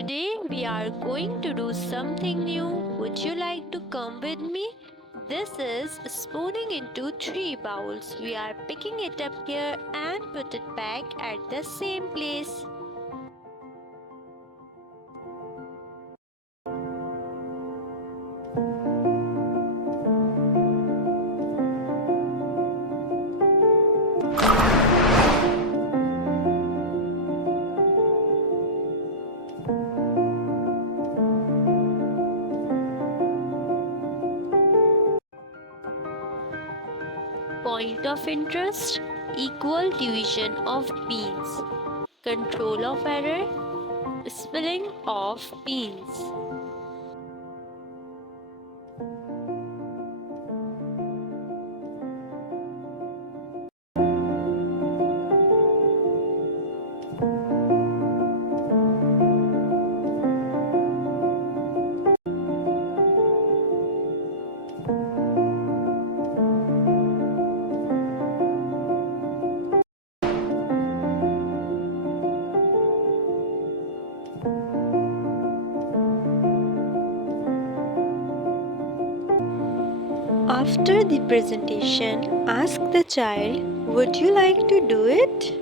Today we are going to do something new. Would you like to come with me? This is spooning into 3 bowls. We are picking it up here and put it back at the same place. Point of interest: equal division of beans. Control of error: spilling of beans. After the presentation, ask the child, would you like to do it?